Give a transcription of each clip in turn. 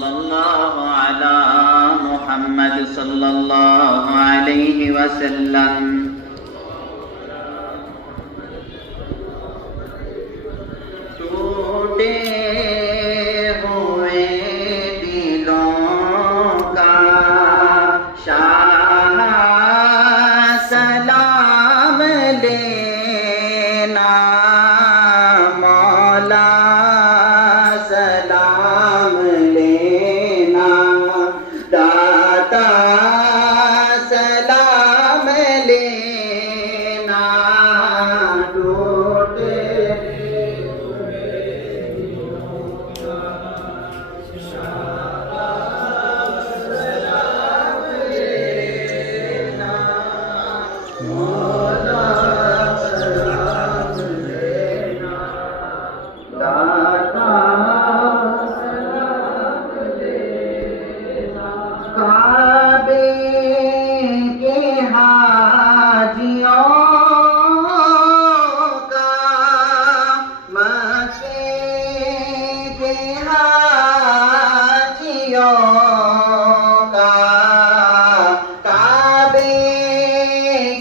सल्लल्लाहु अला मुहम्मद सल्लल्लाहु अलैहि वसल्लम। टूटे हुए दिलों का शाह सलाम लेना, मौला सलाम लेना, दाता सलाम लेना। टूटे काबे के हाजियों का, मक्के के हाजियों का, काबे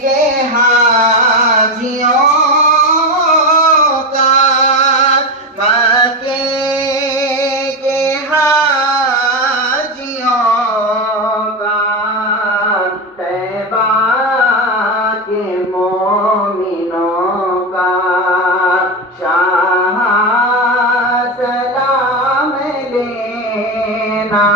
के हाजियों का, मक्के के हाजियों का, तैबा के मोमिनों का शाह सलाम लेना।